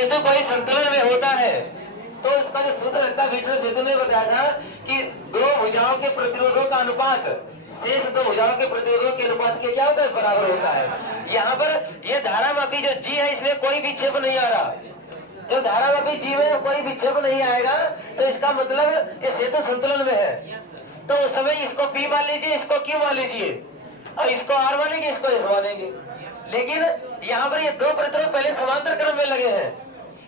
सेतु कोई संतुलन में होता है तो इसका जो सूत्र लगता है, वीडियो सेतु ने बताया था कि दो भुजाओं के प्रतिरोधों का अनुपात शेष दो भुजाओं के प्रतिरोधों के अनुपात के क्या होता है, बराबर होता है। यहाँ पर ये धारामापी जो जी है इसमें कोई विक्षेप नहीं आ रहा। जब धारामापी जी में कोई विक्षेप नहीं आएगा तो इसका मतलब ये सेतु संतुलन में है। तो उस समय इसको पी मान लीजिए, इसको क्यू मान लीजिए, और इसको आर मानेंगे, इसको एस मानेंगे। लेकिन यहाँ पर ये दो प्रतिरोध पहले समांतर क्रम में लगे हैं,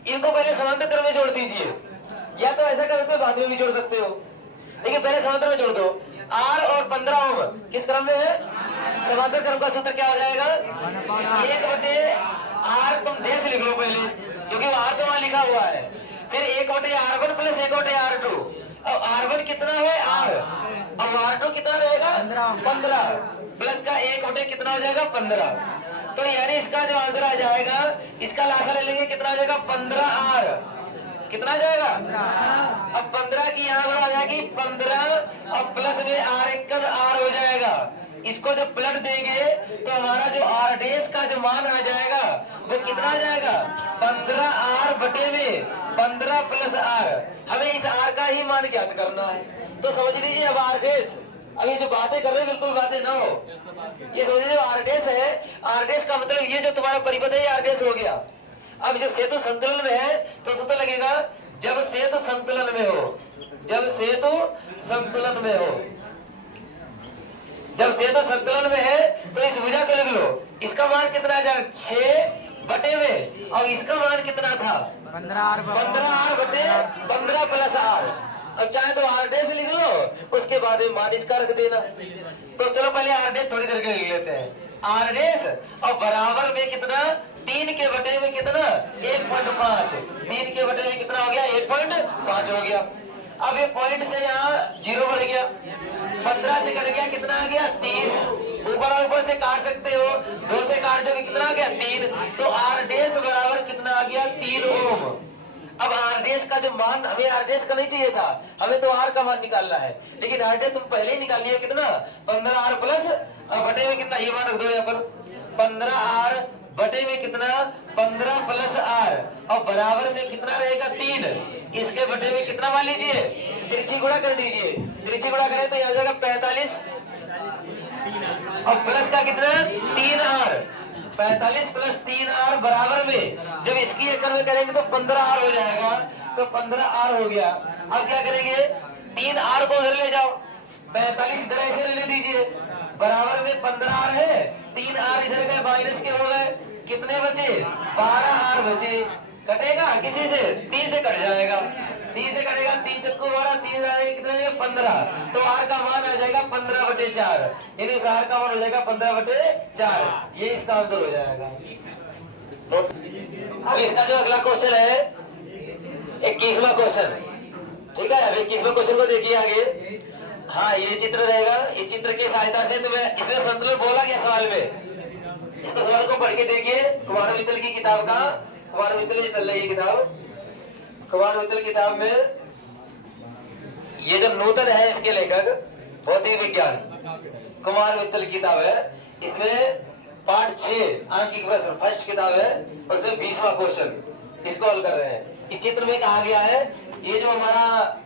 इनको पहले समांतर क्रम में जोड़ दीजिए, या तो ऐसा कर सकते हो बाद में भी जोड़ सकते हो, लेकिन पहले समांतर में जोड़ दो। आर और 15 ओम किस क्रम में है, समांतर क्रम का सूत्र क्या हो जाएगा, 1/r, तुम डैश लिख लो पहले क्योंकि आर तो वहां लिखा हुआ है। फिर 1/r1 प्लस 1/r2, अब r1 कितना है r, अब r2 कितना रहेगा 15, प्लस का 1 कितना हो जाएगा 15। तो यानी इसका जो आंसर आ जाएगा, इसका लासा ले लेंगे, कितना हो जाएगा 15r, कितना जाएगा, अब 15 की यहाँ पर आ जाएगी 15, अब प्लस में r1 हो जाएगा। इसको जब पलट देंगे तो हमारा जो r डैश का जो मान आ जाएगा वो कितना आ जाएगा, 15r बटे में 15 प्लस r। हमें इस r का ही मान ज्ञात करना है। तो समझ लीजिए अब r डैश, अब ये जो बातें कर रहे हैं बिल्कुल बातें ना हो, ये समझ लीजिए r डैश है। r डैश का मतलब ये जो तुम्हारा परिपथ है ये r डैश हो गया। अब जब सेतु संतुलन में है तो सूत्र लगेगा जब सेतु संतुलन में हो, जब सेतु संतुलन में हो, जब सेतु संतुलन में है तो इस भुजा को लिख लो, इसका मान कितना आ जाएगा 6 बटे में, और इसका मान कितना था 15r बटे 15 प्लस r। अब चाहे तो r डैश लिख लो, उसके बाद में मान इसका रख देना। तो चलो पहले r डैश थोड़ी देर के लिख लेते हैं, r डैश और बराबर में कितना 3 के बटे में कितना 1.5, 3 के बटे में कितना हो गया 1.5 हो गया। अब ये पॉइंट से यहाँ 0 बढ़ गया, 15 से कट गया, कितना आ गया 30, ऊपर और ऊपर से काट सकते हो, 2 से काट दोगे कितना आ गया 3, तो r डैश बराबर कितना आ गया 3 ओम। अब r डैश का जो मान, हमें r डैश का नहीं चाहिए था, हमें तो r का मान निकालना है, लेकिन r डैश तुम पहले ही निकाल लिया, कितना 15r प्लस बटे में कितना, ये मान रख दो यहाँ पर 15r बटे में कितना 15 प्लस r, और बराबर में कितना रहेगा 3, इसके बटे में कितना मान लीजिए, तिरछी गुणा कर दीजिए, तिरछी गुणा करें तो यहाँ जाएगा 45 और प्लस का कितना 3r, 45 प्लस 3r बराबर में जब इसकी एकड़ में करेंगे तो 15r हो जाएगा, तो 15r हो गया। अब क्या करेंगे 3r को उधर ले जाओ, 45 इधर ऐसे रहने दीजिए, बराबर में 15r है, 3r इधर गए माइनस के हो गए, कितने बचे 12r बचे, कटेगा किसी से 3 से कट जाएगा, 3 से कटेगा, 3 चक्कू 12, 3 आएगा कितना जाएगा 15, तो r का मान आ जाएगा 15/4, यानी उस r का मान हो जाएगा 15/4, ये इसका आंसर हो जाएगा। अब इसका जो अगला क्वेश्चन है 21वां क्वेश्चन, ठीक है। अब 21वें क्वेश्चन को देखिए आगे। हाँ ये चित्र रहेगा, इस चित्र की सहायता से तुम्हें इसमें संतुलन बोला गया सवाल में, इसको सवाल को पढ़ के देखिए। कुमार मित्तल की किताब का, कुमार मित्तल ये चल रही है किताब, कुमार मित्तल किताब में ये जो नूतन है इसके लेखक भौतिक विज्ञान, कुमार मित्तल किताब है, इसमें पाठ 6 आंकिक प्रश्न फर्स्ट किताब है, उसमें 20वां क्वेश्चन इसको हल कर रहे हैं। इस चित्र में कहा गया है, ये जो हमारा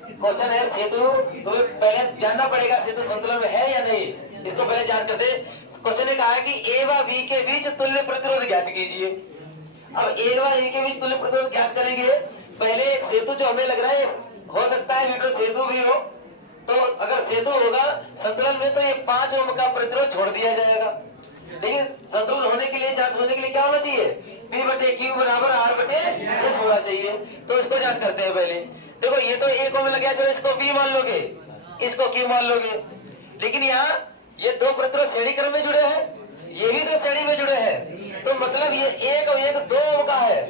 क्वेश्चन है सेतु, तुम्हें पहले जानना पड़ेगा सेतु संतुलन में है या नहीं, इसको पहले जांच करते। क्वेश्चन ने कहा है कि ए व बी के बीच तुल्य प्रतिरोध ज्ञात कीजिए। अब ए व बी के बीच तुल्य प्रतिरोध ज्ञात करेंगे, पहले एक सेतु जो हमें लग रहा है हो सकता है मीटर सेतु भी हो, तो अगर सेतु होगा संतुलन में तो ये 5 ओम का प्रतिरोध छोड़ दिया जाएगा, लेकिन संतुलन होने के लिए, जांच होने के लिए क्या होना चाहिए, P/Q बराबर R/S होना चाहिए। तो इसको जांच करते हैं पहले। देखो ये तो 1 ओम लग गया, चलो इसको P मान लोगे, इसको Q मान लोगे, लेकिन यहाँ ये दो प्रतिरोध श्रेणी क्रम में जुड़े हैं, ये भी तो श्रेणी में जुड़े हैं, तो मतलब ये 1 और 1 2 ओम का है,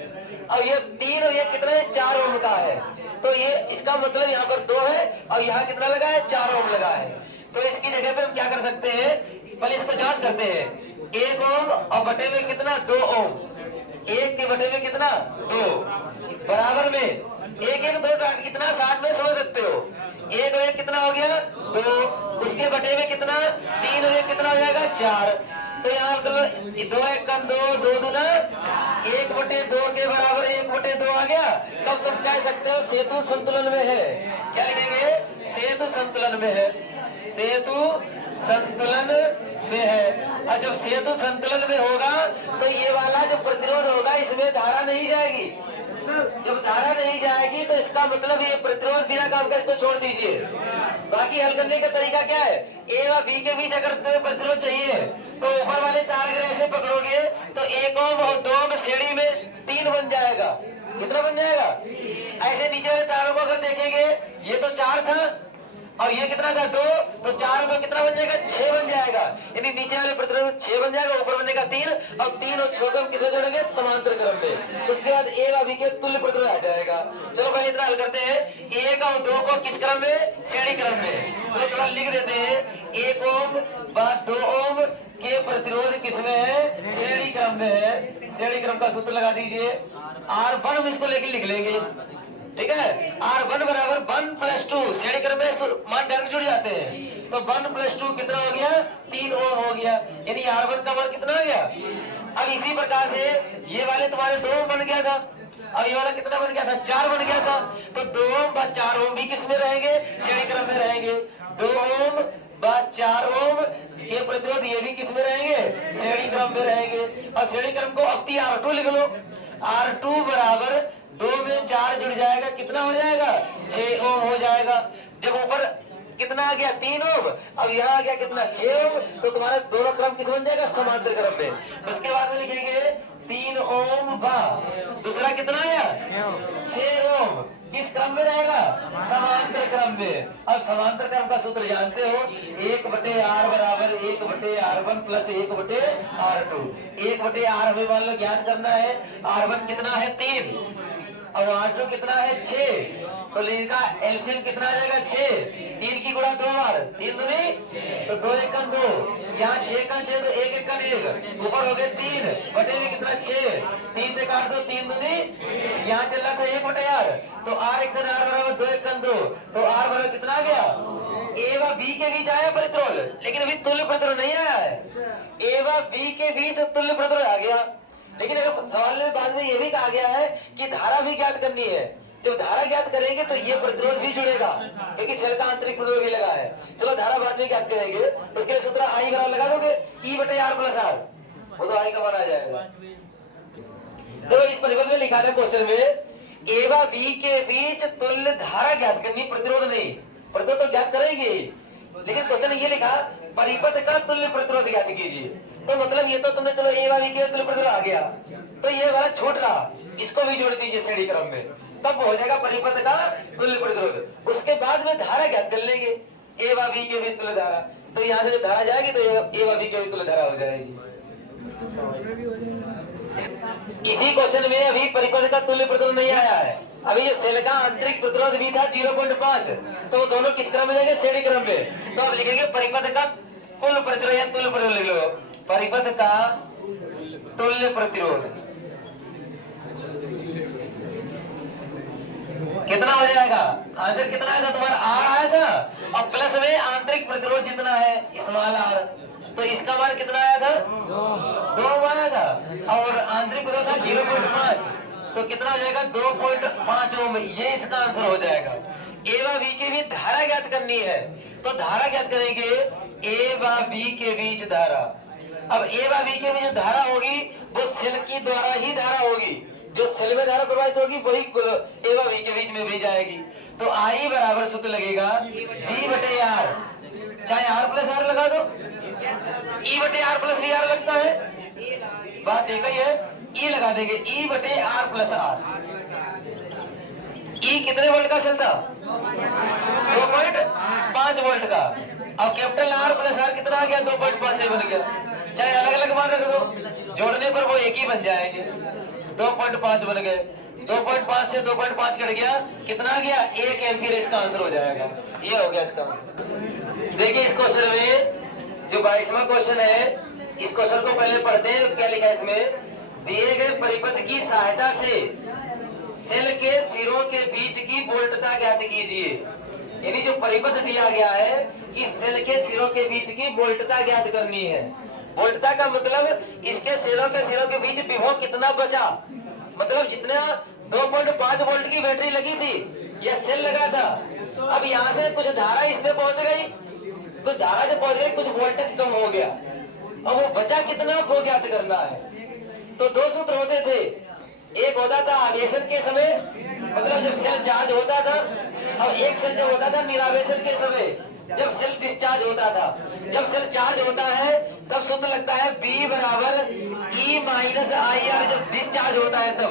और ये 3 और ये कितना है 4 ओम का है, तो ये इसका मतलब यहाँ पर 2 है और यहाँ कितना लगा है 4 ओम लगा है। तो इसकी जगह पे हम क्या कर सकते हैं, पहले इसको जांच करते हैं, 1 ओम और बटे में कितना 2 ओम, 1 के बटे में कितना 2, बराबर में 1 1 2 कितना 60 में समझ सकते हो, 1 और 1 कितना हो गया 2, उसके बटे में कितना 3 और 1 कितना हो जाएगा 4, तो यहाँ 2 1 2 2 2 2 1/2 के बराबर 1/2 आ गया, तब तुम कह सकते हो सेतु संतुलन में है। क्या लिखेंगे? सेतु संतुलन में है, सेतु संतुलन में है। और जब सेतु संतुलन में होगा तो ये वाला जो प्रतिरोध होगा इसमें धारा नहीं जाएगी। जब धारा नहीं जाएगी तो इसका मतलब ये प्रतिरोध बिना काम का, इसको छोड़ दीजिए। बाकी हल करने का तरीका क्या है? ए व बी के बीच अगर तुम्हें प्रतिरोध चाहिए तो ऊपर वाले तार अगर ऐसे पकड़ोगे तो 1 ओम और 2 ओम श्रेणी में 3 बन जाएगा। कितना बन जाएगा? ऐसे नीचे वाले तारों को अगर देखेंगे ये तो 4 था और ये कितना था? 2, तो 4 और 2 कितना बन जाएगा? 6 बन जाएगा। यानी नीचे वाले प्रतिरोध 6 बन जाएगा, ऊपर बनेगा 3 और 3 और 6 को हम कितने जोड़ेंगे? समांतर क्रम में। उसके बाद ए व बी के तुल्य प्रतिरोध आ जाएगा। चलो पहले इतना हल करते हैं। 1 और 2 को किस क्रम में? श्रेणी क्रम में। चलो थोड़ा लिख देते हैं। 1 ओम व 2 ओम के प्रतिरोध किसमें है? श्रेणी क्रम में है। श्रेणी क्रम का सूत्र लगा दीजिए। R1 हम इसको लेके लिख लेंगे, ठीक है। R1 बराबर 1 + 2, श्रेणी क्रम में मान डायरेक्ट जुड़ जाते हैं। तो 1 + 2 कितना हो गया? 3 ओम हो गया। यानी R1 का मान कितना हो गया? अब इसी प्रकार से ये वाले तुम्हारे 2 ओम बन गया था और ये वाला कितना बन गया था? 4 बन गया था। तो 2 ओम व 4 ओम भी किस में रहेंगे? श्रेणी क्रम में रहेंगे। 2 ओम व 4 ओम के प्रतिरोध ये भी किस में रहेंगे? श्रेणी क्रम में रहेंगे। और श्रेणी क्रम को अब R2 लिख लो। R2 बराबर 2 में 4 जुड़ जाएगा, कितना हो जाएगा? 6 ओम हो जाएगा। जब ऊपर कितना आ गया? 3 ओम, अब यहाँ आ गया कितना? 6 ओम। तो तुम्हारा दोनों क्रम किस बन जाएगा? समांतर क्रम में। उसके बाद में लिखेंगे 3 ओम व दूसरा कितना आया? 6 ओम। किस क्रम में रहेगा? समांतर क्रम में। अब समांतर क्रम का सूत्र जानते हो, 1/r बराबर 1/r1 + 1/r2। 1/r हमें मान लो ज्ञात करना है। R1 कितना है? 3 और R2 कितना है? 6। तो इसका एलसीएम कितना आ जाएगा? 6। 3 की गुणा 2 बार, 3 दूनी तो 2 × 1 = 2। यहाँ 6 × 6 तो 1 × 1 = 1, ऊपर हो गए 3 बटे में कितना? 6। 3 से काट दो, 3 दूनी, यहाँ चल रहा था 1/r, तो r × r बराबर 2 × 1 = 2। तो r बराबर कितना आ गया? ए व बी के बीच आया प्रतिरोध, लेकिन अभी तुल्य प्रतिरोध नहीं आया है। ए व बी के बीच तुल्य प्रतिरोध आ गया, लेकिन अगर सवाल में बाद में ये भी कहा गया है कि धारा भी ज्ञात करनी है। जब धारा ज्ञात करेंगे तो ये प्रतिरोध भी जुड़ेगा, क्योंकि सेल का आंतरिक प्रतिरोध भी लगा है। चलो धारा बाद में ज्ञात करेंगे, उसके लिए सूत्र I बराबर लगा दोगे E/R + R, वो तो I का मान आ जाएगा। तो इस परिपथ में लिखा था क्वेश्चन में, ए व बी के बीच तुल्य धारा ज्ञात करनी, प्रतिरोध नहीं। प्रतिरोध तो ज्ञात करेंगे, लेकिन क्वेश्चन ये लिखा परिपथ का तुल्य प्रतिरोध ज्ञात कीजिए। तो मतलब ये तो तुमने चलो ए व बी के तुल्य प्रतिरोध आ गया, तो ये वाला छूट रहा, इसको भी जोड़ दीजिए श्रेणी क्रम में, तब हो जाएगा परिपथ का तुल्य प्रतिरोध। उसके बाद में धारा ज्ञात कर लेंगे, ए व बी के बीच तुल्य धारा। तो यहाँ से जब धारा जाएगी तो ए व बी के बीच तुल्य धारा हो जाएगी। इसी क्वेश्चन में अभी परिपथ का तुल्य प्रतिरोध नहीं आया है। अभी ये सेल का आंतरिक प्रतिरोध भी था 0.5, तो वो दोनों किस क्रम में जाएंगे? श्रेणी क्रम में। तो अब लिखेंगे परिपथ का कुल प्रतिरोध या तुल्य प्रतिरोध लिख लो। परिपथ का तुल्य प्रतिरोध कितना हो जाएगा? आंसर कितना आया था तुम्हारा? R आया था, और प्लस में आंतरिक प्रतिरोध जितना है स्मॉल r, तो इसका मान कितना आया था? 2 आया था, और आंतरिक प्रतिरोध था 0.5, तो कितना हो जाएगा? 2.5 ओम। ये इसका आंसर हो जाएगा। ए व बी के बीच धारा ज्ञात करनी है, तो धारा ज्ञात करेंगे ए व बी के बीच धारा। अब ए व बी के बीच धारा होगी वो सेल की द्वारा ही धारा होगी, जो सेल में धारा प्रवाहित होगी वही ए व बी के बीच में भी जाएगी। तो I बराबर सूत्र लगेगा D/R, चाहे R + R लगा दो, E/R + VR लगता है, बात एक ही है। E लगा देंगे E/R + R। E कितने वोल्ट का सेल था? 2.5 वोल्ट का, और कैपिटल R + R कितना आ गया? 2.5 बन गया। चाहे अलग अलग मान रख दो, जोड़ने पर वो एक ही बन जाएंगे। 2.5 बन गए, 2.5 से 2.5 कट गया, कितना आ गया? 1 एम्पीयर। इसका आंसर हो जाएगा, ये हो गया इसका आंसर। देखिए इस क्वेश्चन में जो 22वां क्वेश्चन है, इस क्वेश्चन को पहले पढ़ते हैं। तो क्या लिखा है इसमें? दिए गए परिपथ की सहायता से सेल के सिरों के बीच की वोल्टता ज्ञात कीजिए। यानी जो परिपथ दिया गया है कि सेल के सिरों के बीच की वोल्टता ज्ञात करनी है। वोल्टता का मतलब इसके सेलों के बीच विभव कितना बचा, मतलब जितना 2.5 वोल्ट की बैटरी लगी थी, यह सेल लगा था, अब यहाँ से कुछ धारा इसमें पहुंच गई, कुछ धारा से पहुंच गई, कुछ वोल्टेज कम हो गया, अब वो बचा कितना वो ज्ञात करना है। तो दो सूत्र होते थे, एक होता था आवेशन के समय, मतलब जब सेल चार्ज होता था, और एक सेल जब होता था निरावेशन के समय, जब सेल डिस्चार्ज होता था। जब सेल चार्ज होता है तब सूत्र लगता है B बराबर E माइनस IR, जब डिस्चार्ज होता है तब।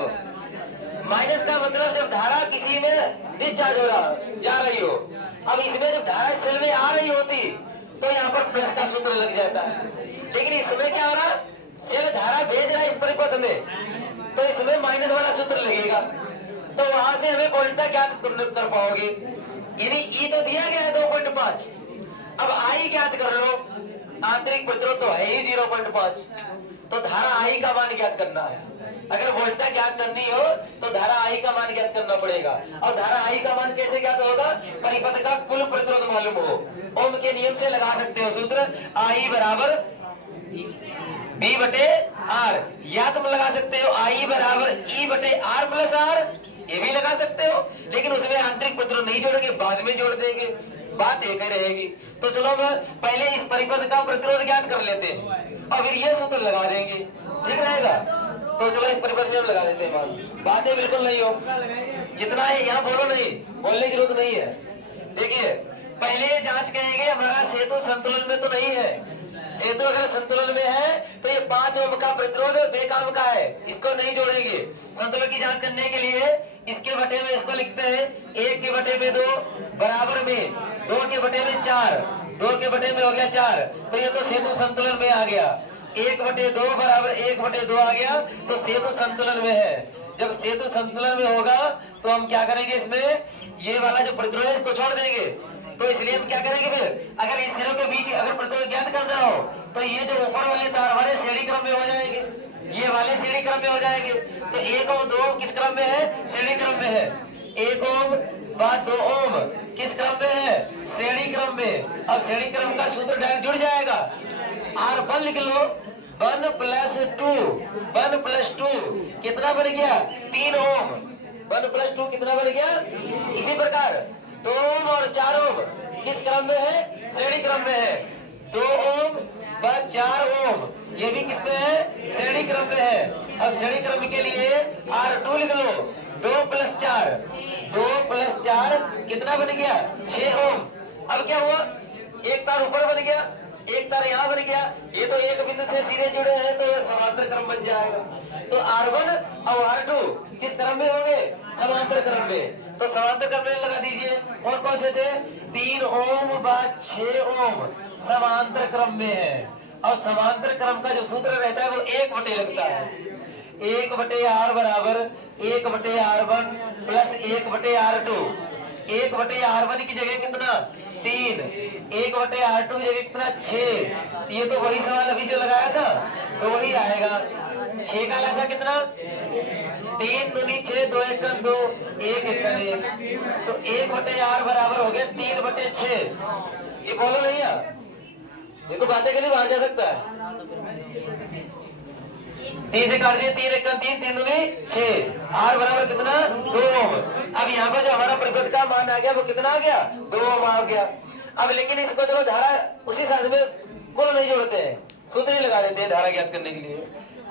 माइनस का मतलब जब धारा किसी में डिस्चार्ज हो रहा जा रही हो, अब इसमें जब धारा सेल में आ रही होती तो यहाँ पर प्लस का सूत्र लग जाता है, लेकिन इसमें क्या हो रहा, सेल धारा भेज रहा है इस परिपथ में, तो इसमें माइनस वाला सूत्र लगेगा, तो वहां से हमें वोल्टता ज्ञात कर पाओगे। यानी E तो दिया गया है 2.5, अब I ज्ञात कर लो, आंतरिक प्रतिरोध तो है ही 0.5, तो धारा I का मान ज्ञात करना है। अगर वोल्टता ज्ञात करनी हो तो धारा I का मान ज्ञात करना पड़ेगा, और धारा I का मान कैसे ज्ञात होगा, परिपथ का कुल प्रतिरोध मालूम हो, ओम के नियम से लगा सकते हो सूत्र I बराबर B बटे R, या तुम लगा सकते हो I बराबर E बटे R प्लस R, ये भी लगा सकते हो, लेकिन उसमें आंतरिक प्रतिरोध नहीं जोड़ेंगे, बाद में जोड़ देंगे, बात एक ही रहेगी। तो चलो हम पहले इस परिपथ का प्रतिरोध ज्ञात कर लेते हैं और फिर ये सूत्र लगा देंगे, ठीक रहेगा। तो चलो इस परिपथ में हम लगा देते हैं, बातें बिल्कुल नहीं हो, जितना है यहाँ बोलो, नहीं बोलने की जरूरत नहीं है। देखिए पहले जांच करेंगे हमारा सेतु संतुलन में तो नहीं है, सेतु अगर संतुलन में है तो ये 5 ओम का प्रतिरोध बेकाम का है, इसको नहीं जोड़ेंगे। संतुलन की जांच करने के लिए इसके बटे में इसको लिखते हैं 1 के बटे में 2 बराबर में 2 के बटे में 4, 2 के बटे में हो गया 4, तो ये तो सेतु संतुलन में आ गया। 1/2 बराबर 1/2 आ गया, तो सेतु संतुलन में है। जब सेतु संतुलन में होगा तो हम क्या करेंगे, इसमें ये वाला जो प्रतिरोध है इसको छोड़ देंगे, तो इसलिए हम क्या करेंगे, फिर अगर इस सिरों के बीच अगर प्रतिरोध ज्ञात करना हो तो ये जो ऊपर वाले तार वाले श्रेणी क्रम में हो जाएंगे, ये वाले श्रेणी क्रम में हो जाएंगे। तो 1 और 2 किस क्रम में है, श्रेणी क्रम में है। 1 ओम बाद 2 ओम किस क्रम में है, श्रेणी क्रम में। अब श्रेणी क्रम का सूत्र डायरेक्ट जुड़ जाएगा, R1 लिख लो, 1 + 2, 1 + 2 कितना बन गया, 3 ओम, 1 + 2 कितना बन गया। इसी प्रकार 2 ओम और 4 ओम किस क्रम में है, श्रेणी क्रम में है। 2 ओम व 4 ओम ये भी किस में है, श्रेणी क्रम में है। और श्रेणी क्रम के लिए R2 लिख लो, 2 + 4, 2 + 4 कितना बन गया, 6 ओम। अब क्या हुआ, एक तार ऊपर बन गया, एक तार यहाँ बन गया, ये तो एक बिंदु से सीधे जुड़े हैं तो समांतर क्रम बन जाएगा। तो R1 और R2 किस क्रम में होंगे, समांतर क्रम में। तो समांतर क्रम में लगा दीजिए। और कौन से थे, 3 ओम व 6 ओम समांतर क्रम में है। और समांतर क्रम का जो सूत्र रहता है वो 1 लगता है, 1/R बराबर 1/R1 प्लस 1/R2। 1/R1 की जगह कितना, 3, 1/R2 की जगह कितना, 6। ये तो वही सवाल अभी जो लगाया था तो वही आएगा। 6 का लसा कितना, 3 दूनी 6, 2 1 2, 1 1 1, तो 1/R बराबर हो गया 3/6। ये बोलो भैया, ये तो बातें के लिए बाहर जा सकता है। 3 से काट दिए, 3 1 3, 3 दूनी 6, R बराबर कितना, 2 ओम। अब यहाँ पर जो हमारा परिपथ का मान आ गया वो कितना आ गया, 2 ओम आ गया। अब लेकिन इसको चलो धारा उसी साथ में कुल नहीं जोड़ते हैं, सूत्र ही लगा देते हैं धारा ज्ञात करने के लिए।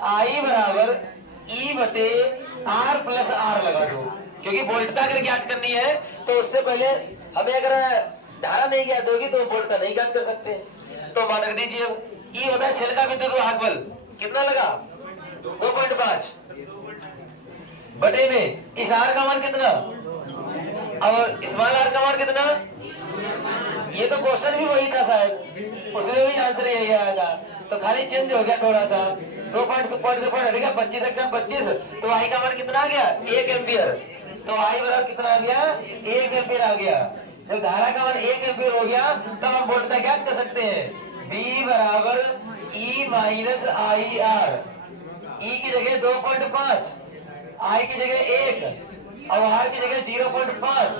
I बराबर E/R प्लस R लगा दो, क्योंकि वोल्टता अगर ज्ञात करनी है तो उससे पहले हमें अगर धारा नहीं ज्ञात होगी तो वोल्टता नहीं ज्ञात कर सकते। तो मान रख दीजिए E होता है सेल का विद्युत वाहक बल, कितना लगा, 2.5 बटे में इस R का मान कितना और स्मॉल r का मान कितना। ये तो क्वेश्चन भी वही था शायद, उसमें भी आंसर यही आया था, तो खाली चेंज हो गया थोड़ा सा, 2 पॉइंट से पॉइंट हट गया, 25 एकदम 25, तो I का मान कितना आ गया, 1 एम्पियर। तो I बराबर कितना आ गया, 1 एम्पियर आ गया। जब धारा का मान 1 एम्पियर हो गया तब हम वोल्टता ज्ञात कर सकते हैं। V बराबर E माइनस IR, E की जगह 2.5, I की जगह 1 और R की जगह 0.5,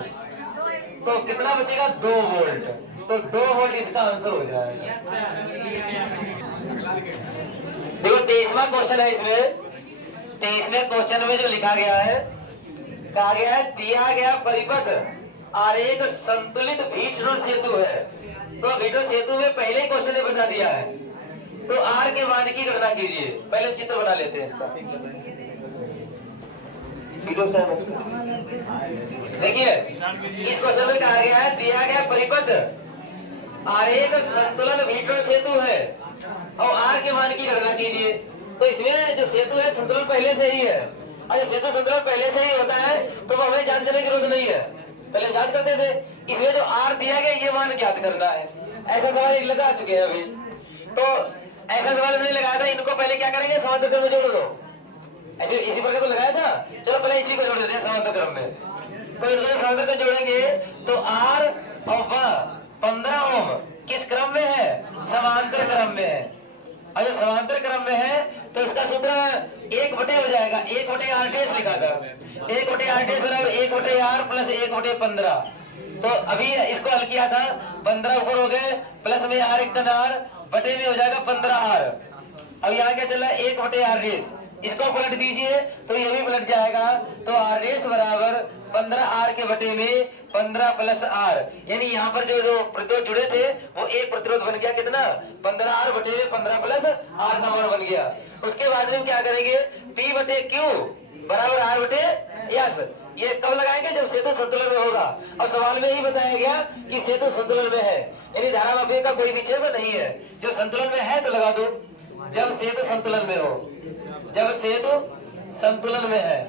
तो कितना बचेगा, 2 वोल्ट। तो 2 वोल्ट इसका आंसर हो जाएगा। देखो 23वां क्वेश्चन है इसमें। 23वें क्वेश्चन में जो लिखा गया है, कहा गया है दिया गया परिपथ आरेख संतुलित भीटरूट सेतु है। तो भीटरूट सेतु में पहले ही क्वेश्चन ने बता दिया है, तो आर के मान की गणना कीजिए। पहले हम चित्र बना लेते हैं इसका। देखिए इस क्वेश्चन में कहा गया है दिया गया परिपथ आरेख संतुलन भीटरूट सेतु है और आर के मान की गणना कीजिए। तो इसमें जो सेतु है संतुलन पहले से ही है। अगर सेतु संतुलन पहले से ही होता है तो हमें जांच करने की जरूरत नहीं है, पहले जांच करते थे। इसमें जो आर दिया गया ये मान ज्ञात करना है। ऐसा सवाल लगा चुके हैं अभी। तो ऐसा सवाल मैंने लगाया था, इनको पहले क्या करेंगे समांतर क्रम में जोड़ दो। इसी प्रकार तो लगाया था, चलो पहले इसी को जोड़ देते हैं समांतर क्रम में। तो इनको समांतर क्रम जोड़ेंगे तो आर और 15 ओम किस क्रम में है? समांतर क्रम में है। अगर समांतर क्रम में है तो इसका सूत्र 1/, हो जाएगा 1/r लिखा था। 1/r बराबर 1/r प्लस 1/15। तो अभी इसको हल किया था, 15 ऊपर हो गए प्लस में r एक r बटे में हो जाएगा 15r। अब यहाँ क्या चल रहा है? 1/r। इसको पलट दीजिए तो ये भी पलट जाएगा। तो r बराबर 15r के बटे में 15 प्लस r, यानी यहाँ पर जो प्रतिरोध जुड़े थे वो एक प्रतिरोध बन गया। कितना? 15r बटे में 15 प्लस r का मान बन गया। उसके बाद हम क्या करेंगे? P बटे Q बराबर r बटे S। ये कब लगाएंगे? जब सेतु संतुलन में होगा। और सवाल में ही बताया गया कि सेतु संतुलन में है, यानी धारा मापी का कोई विक्षेप नहीं है। जब संतुलन में है तो लगा दो, जब सेतु संतुलन में हो। जब सेतु संतुलन में है,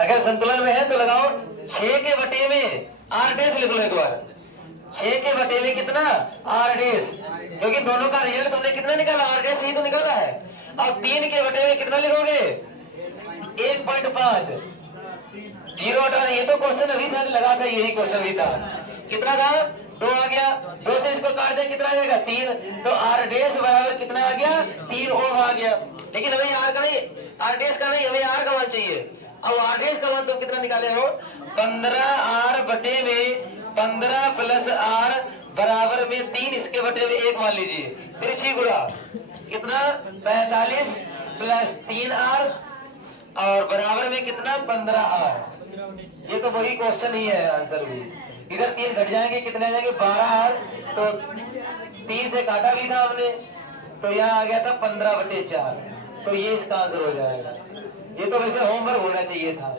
अगर संतुलन में है तो लगाओ 6 के बटे में r' लिख लो एक बार। 6 के बटे में कितना? r', क्योंकि दोनों का रिजल्ट तुमने कितना निकाला? r' ही तो निकाला है। अब 3 के बटे में कितना लिखोगे? 1.5। 0 हटा, ये तो क्वेश्चन अभी था लगा था, यही क्वेश्चन भी था। कितना था? 2 आ गया। 2 से इसको काट दे कितना आ जाएगा? 3। तो r' बराबर कितना आ गया? 3 ओम आ गया। लेकिन हमें r का नहीं, r' का नहीं, हमें r का मान चाहिए। अब r' का मान तुम कितना निकाले हो? 15r बटे में 15 प्लस r बराबर में 3, इसके बटे में 1 मान लीजिए। फिर इसी गुणा कितना? 45 प्लस 3r और बराबर में कितना? 15r। ये तो वही क्वेश्चन ही है, आंसर भी। इधर 3 घट जाएंगे, कितने आ जाएंगे? 12r। तो 3 से काटा भी था हमने, तो यहाँ आ गया था 15/4। तो ये इसका आंसर हो जाएगा। ये तो वैसे होमवर्क होना चाहिए था।